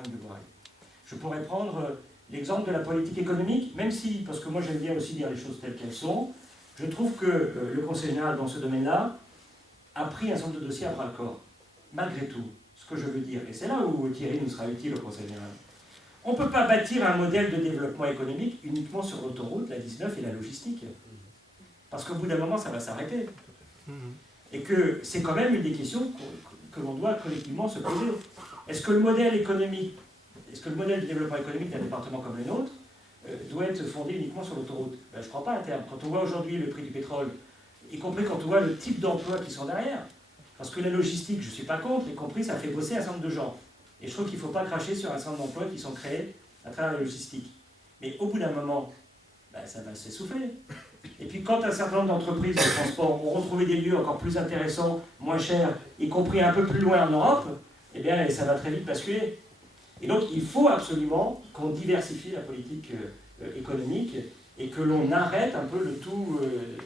fringues du Loiret. Je pourrais prendre l'exemple de la politique économique, même si, parce que moi j'aime bien aussi dire les choses telles qu'elles sont, je trouve que le Conseil général dans ce domaine-là a pris un certain nombre de dossiers à bras-le-corps, malgré tout, ce que je veux dire. Et c'est là où Thierry nous sera utile au Conseil général. On ne peut pas bâtir un modèle de développement économique uniquement sur l'autoroute, la 19 et la logistique. Parce qu'au bout d'un moment, ça va s'arrêter. Et que c'est quand même une des questions que l'on doit collectivement se poser. Est-ce que le modèle économique, est-ce que le modèle de développement économique d'un département comme le nôtre doit être fondé uniquement sur l'autoroute? Ben, je ne crois pas à terme. Quand on voit aujourd'hui le prix du pétrole, y compris quand on voit le type d'emplois qui sont derrière, parce que la logistique, je ne suis pas contre, y compris ça fait bosser un certain nombre de gens. Et je trouve qu'il ne faut pas cracher sur un certain nombre d'emplois qui sont créés à travers la logistique. Mais au bout d'un moment, ben, ça va s'essouffler. Et puis quand un certain nombre d'entreprises de transport ont retrouvé des lieux encore plus intéressants, moins chers, y compris un peu plus loin en Europe, eh bien ça va très vite basculer. Et donc il faut absolument qu'on diversifie la politique économique et que l'on arrête un peu le tout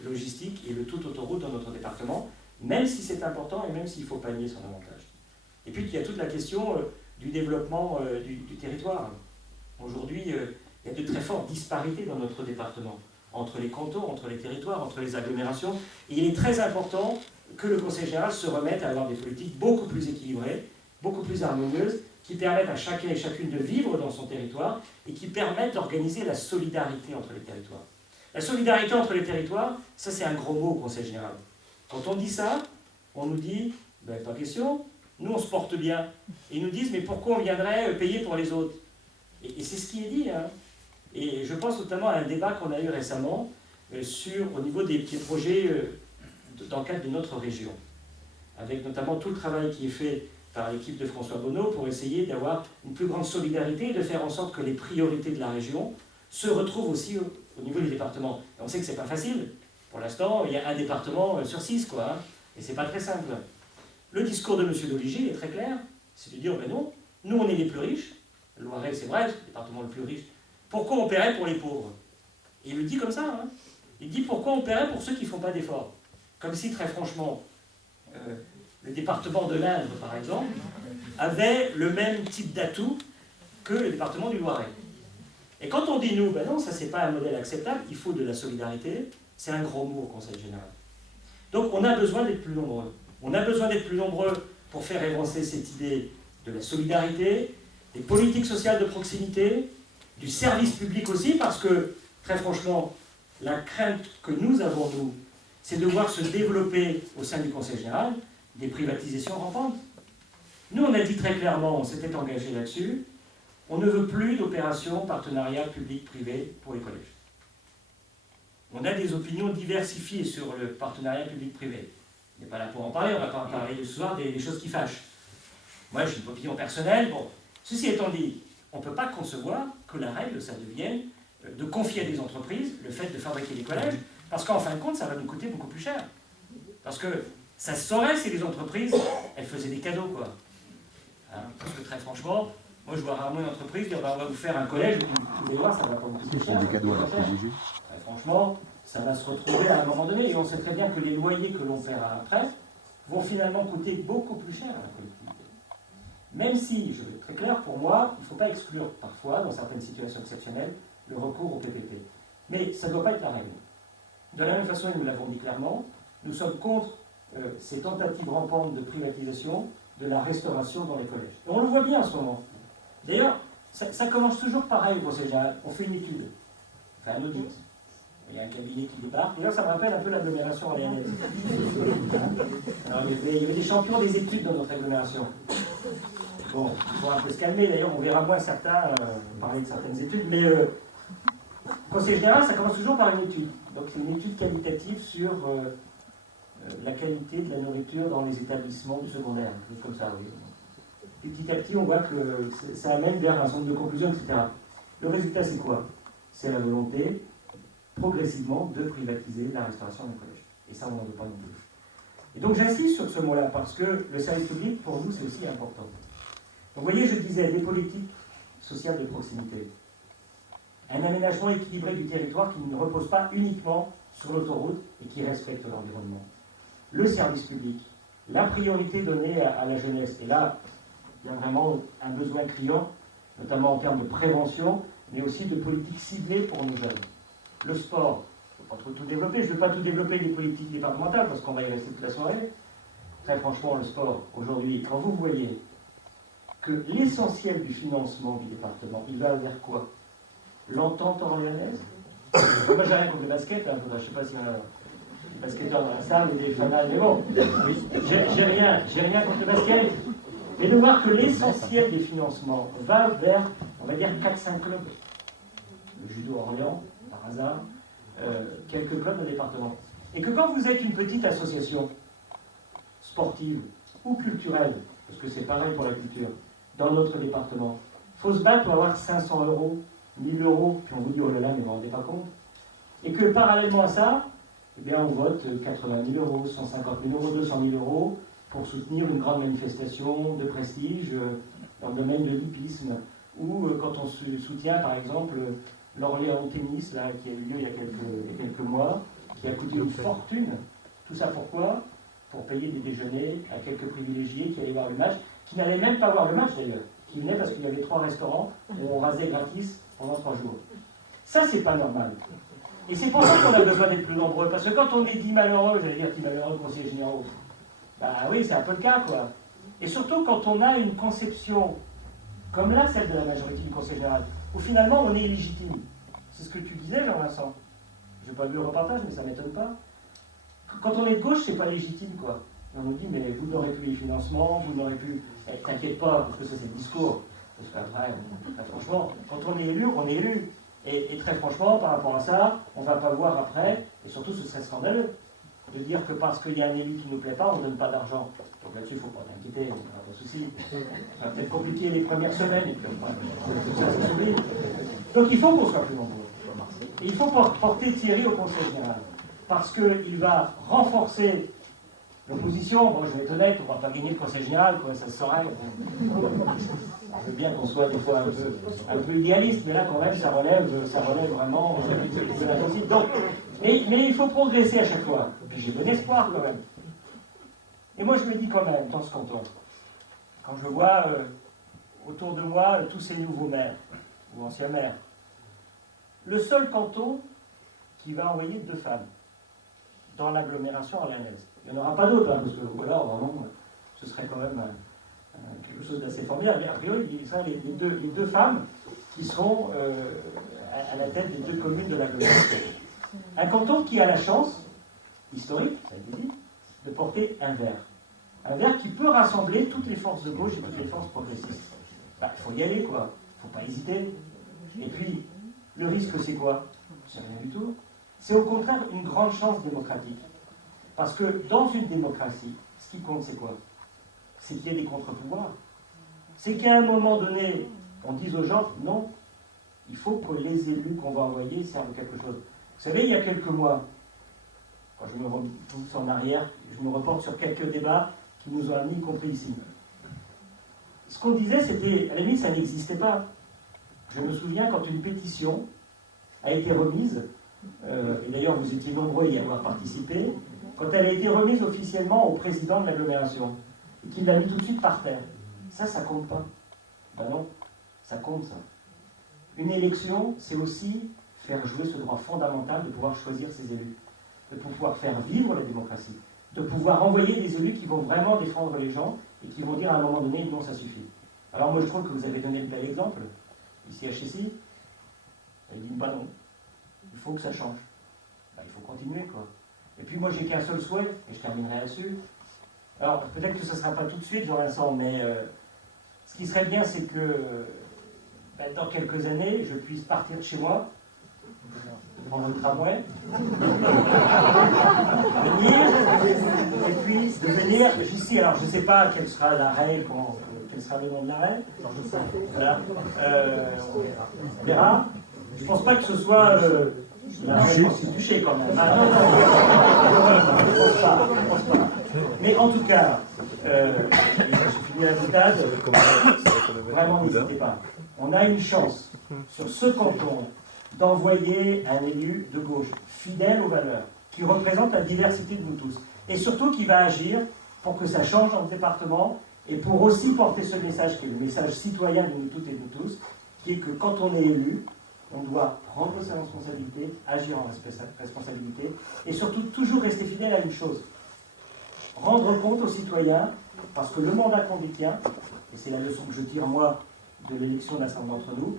logistique et le tout autoroute dans notre département, même si c'est important et même s'il faut pas nier son avantage. Et puis il y a toute la question du développement du territoire. Aujourd'hui, il y a de très fortes disparités dans notre département, entre les cantons, entre les territoires, entre les agglomérations. Et il est très important que le Conseil général se remette à avoir des politiques beaucoup plus équilibrées, beaucoup plus harmonieuses, qui permettent à chacun et chacune de vivre dans son territoire et qui permettent d'organiser la solidarité entre les territoires. La solidarité entre les territoires, ça c'est un gros mot au Conseil général. Quand on dit ça, on nous dit, ben, pas question, nous on se porte bien. Et ils nous disent, mais pourquoi on viendrait payer pour les autres? Et c'est ce qui est dit. Hein. Et je pense notamment à un débat qu'on a eu récemment au niveau des projets dans le cadre de notre région, avec notamment tout le travail qui est fait par l'équipe de François Bonneau pour essayer d'avoir une plus grande solidarité et de faire en sorte que les priorités de la région se retrouvent aussi au niveau des départements. Et on sait que ce n'est pas facile. Pour l'instant, il y a un département sur 6, quoi, hein, et ce n'est pas très simple. Le discours de M. Doligé est très clair, c'est de dire, ben non, nous on est les plus riches, le Loiret c'est vrai, c'est le département le plus riche, pourquoi on paierait pour les pauvres? Et il le dit comme ça, hein. Il dit pourquoi on paierait pour ceux qui ne font pas d'efforts. Comme si, très franchement, le département de l'Indre, par exemple, avait le même type d'atout que le département du Loiret. Et quand on dit nous, ben non, ça c'est pas un modèle acceptable, il faut de la solidarité, c'est un gros mot au Conseil général. Donc on a besoin d'être plus nombreux. On a besoin d'être plus nombreux pour faire avancer cette idée de la solidarité, des politiques sociales de proximité, du service public aussi, parce que, très franchement, la crainte que nous avons, nous, c'est de voir se développer au sein du Conseil général des privatisations rampantes. Nous, on a dit très clairement, on s'était engagé là-dessus, on ne veut plus d'opérations partenariat public-privé pour les collèges. On a des opinions diversifiées sur le partenariat public-privé. On n'est pas là pour en parler, on ne va pas en parler ce soir des choses qui fâchent. Moi, j'ai une opinion personnelle. Bon, ceci étant dit, on ne peut pas concevoir que la règle, ça devienne de confier à des entreprises le fait de fabriquer des collèges, parce qu'en fin de compte, ça va nous coûter beaucoup plus cher. Parce que ça se saurait si les entreprises, elles faisaient des cadeaux, quoi. Hein, parce que très franchement, moi je vois rarement une entreprise dire, on va vous faire un collège, vous allez voir, ça va pas vous coûter cher. Des cadeaux à la PDG. Franchement, ça va se retrouver à un moment donné, et on sait très bien que les loyers que l'on paiera après vont finalement coûter beaucoup plus cher à la collectivité. Même si, je vais être très clair, pour moi, il ne faut pas exclure parfois, dans certaines situations exceptionnelles, le recours au PPP. Mais ça ne doit pas être la règle. De la même façon, et nous l'avons dit clairement, nous sommes contre ces tentatives rampantes de privatisation de la restauration dans les collèges. Et on le voit bien en ce moment. D'ailleurs, ça commence toujours pareil au Conseil général. On fait une étude, on fait un audit. Il y a un cabinet qui débarque. D'ailleurs, ça me rappelle un peu l'agglomération orléanaise. Alors, il y avait des champions des études dans notre agglomération. Bon, il faut un peu se calmer. D'ailleurs, on verra moins certains parler de certaines études. Mais Conseil général, ça commence toujours par une étude. Donc, c'est une étude qualitative sur la qualité de la nourriture dans les établissements du secondaire. Quelque chose comme ça, oui. Et petit à petit, on voit que ça amène vers un certain nombre de conclusions, etc. Le résultat, c'est quoi? C'est la volonté progressivement de privatiser la restauration des collèges. Et ça, on n'en veut pas non plus. Et donc j'insiste sur ce mot-là, parce que le service public, pour nous, c'est aussi important. Donc vous voyez, je disais, des politiques sociales de proximité. Un aménagement équilibré du territoire qui ne repose pas uniquement sur l'autoroute et qui respecte l'environnement. Le service public, la priorité donnée à la jeunesse. Et là, il y a vraiment un besoin criant notamment en termes de prévention, mais aussi de politique ciblée pour nos jeunes. Le sport, je ne vais pas trop tout développer, je ne veux pas tout développer les politiques départementales parce qu'on va y rester toute la soirée. Très franchement, le sport, aujourd'hui, quand vous voyez que l'essentiel du financement du département, il va vers quoi? L'entente orléanaise. Moi, j'ai rien contre le basket, hein, je ne sais pas s'il y a des basketteurs dans la salle ou des fanats, mais bon, oui, j'ai rien contre le basket. Mais de voir que l'essentiel des financements va vers, on va dire, 4-5 clubs. Le judo Orléans, par hasard, quelques clubs de département. Et que quand vous êtes une petite association sportive ou culturelle, parce que c'est pareil pour la culture, dans notre département, il faut se battre pour avoir 500 euros, 1000 euros, puis on vous dit oh là là, mais vous ne vous rendez pas compte. Et que parallèlement à ça, eh bien, on vote 80 000 euros, 150 000 euros, 200 000 euros pour soutenir une grande manifestation de prestige dans le domaine de l'hippisme, ou quand on soutient par exemple l'Orléans Tennis, là, qui a eu lieu il y a quelques mois, qui a coûté une fortune. Tout ça pourquoi? Pour payer des déjeuners à quelques privilégiés qui allaient voir le match, qui n'allaient même pas voir le match d'ailleurs, qui venaient parce qu'il y avait 3 restaurants où on rasait gratis pendant 3 jours. Ça, c'est pas normal. Et c'est pour ça qu'on a besoin d'être plus nombreux, parce que quand on est 10 malheureux, j'allais dire 10 malheureux conseillers généraux, bah oui, c'est un peu le cas, quoi. Et surtout quand on a une conception, comme là, celle de la majorité du Conseil général, où finalement on est illégitime. C'est ce que tu disais, Jean-Vincent. Je n'ai pas vu le reportage, mais ça ne m'étonne pas. Quand on est de gauche, c'est pas légitime, quoi. Et on nous dit, mais vous n'aurez plus les financements, vous n'aurez plus... T'inquiète pas, parce que ça c'est le discours. Parce qu'après, franchement, quand on est élu, on est élu. Et très franchement, par rapport à ça, on ne va pas voir après, et surtout ce serait scandaleux, de dire que parce qu'il y a un élu qui ne nous plaît pas, on ne donne pas d'argent. Donc là-dessus, il ne faut pas t'inquiéter, on n'a pas de souci. Ça va peut-être compliquer les premières semaines, et puis tout ça, ça s'oublie. Donc il faut qu'on soit plus nombreux. Et il faut porter Thierry au Conseil général, parce qu'il va renforcer l'opposition. Bon, je vais être honnête, on ne va pas gagner le Conseil général, quoi, ça se saurait. Je veux bien qu'on soit des fois un peu idéaliste, mais là quand même ça relève vraiment de la réussite. Donc, mais il faut progresser à chaque fois. Et puis j'ai bon espoir quand même. Et moi je me dis quand même, dans ce canton, quand je vois autour de moi tous ces nouveaux maires, ou anciens maires, le seul canton qui va envoyer 2 femmes dans l'agglomération orléanaise. Il n'y en aura pas d'autres, hein, parce que voilà, vraiment, ce serait quand même quelque chose d'assez formidable. Mais a priori, il sera les deux femmes qui seront à la tête des 2 communes de l'agglomération. Un canton qui a la chance, historique, ça a été dit, de porter un vert. Un vert qui peut rassembler toutes les forces de gauche et toutes les forces progressistes. Il faut y aller, quoi. Il ne faut pas hésiter. Et puis, le risque, c'est quoi? C'est rien du tout. C'est au contraire une grande chance démocratique. Parce que dans une démocratie, ce qui compte, c'est quoi? C'est qu'il y ait des contre-pouvoirs. C'est qu'à un moment donné, on dise aux gens, non, il faut que les élus qu'on va envoyer servent quelque chose. Vous savez, il y a quelques mois, quand je me repousse en arrière, je me reporte sur quelques débats qui nous ont amenés, y compris ici. Ce qu'on disait, c'était, à la limite, ça n'existait pas. Je me souviens quand une pétition a été remise, et d'ailleurs vous étiez nombreux à y avoir participé, quand elle a été remise officiellement au président de l'agglomération, et qu'il l'a mis tout de suite par terre. Ça compte pas. Ben non, ça compte, ça. Une élection, c'est aussi faire jouer ce droit fondamental de pouvoir choisir ses élus, de pouvoir faire vivre la démocratie, de pouvoir envoyer des élus qui vont vraiment défendre les gens et qui vont dire à un moment donné, non, ça suffit. Alors moi, je trouve que vous avez donné le bel exemple, ici à Chessy, ils disent, bah non, il faut que ça change. Ben, il faut continuer, quoi. Et puis moi, j'ai qu'un seul souhait, et je terminerai là-dessus. Alors, peut-être que ce ne sera pas tout de suite, Jean-Vincent, mais ce qui serait bien, c'est que dans quelques années, je puisse partir de chez moi, prendre le tramway, venir, et puis de venir jusqu'ici. Alors, je ne sais pas quel sera l'arrêt, quel sera le nom de l'arrêt. Voilà. On verra. Je ne pense pas que ce soit l'arrêt Duché quand même. Ah, non, je ne pense pas. Mais en tout cas, j'ai fini la boutade, vraiment n'hésitez pas. On a une chance sur ce canton d'envoyer un élu de gauche, fidèle aux valeurs, qui représente la diversité de nous tous, et surtout qui va agir pour que ça change dans le département et pour aussi porter ce message qui est le message citoyen de nous toutes et de nous tous, qui est que quand on est élu, on doit prendre ses responsabilités, agir en responsabilité, et surtout toujours rester fidèle à une chose. Rendre compte aux citoyens, parce que le mandat qu'on détient, et c'est la leçon que je tire moi de l'élection d'un certain nombre d'entre nous,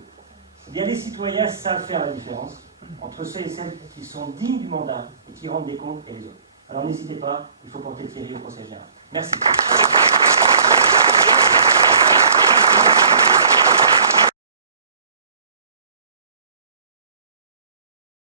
eh bien les citoyens savent faire la différence entre ceux et celles qui sont dignes du mandat et qui rendent des comptes et les autres. Alors n'hésitez pas, il faut porter Thierry au Conseil général. Merci.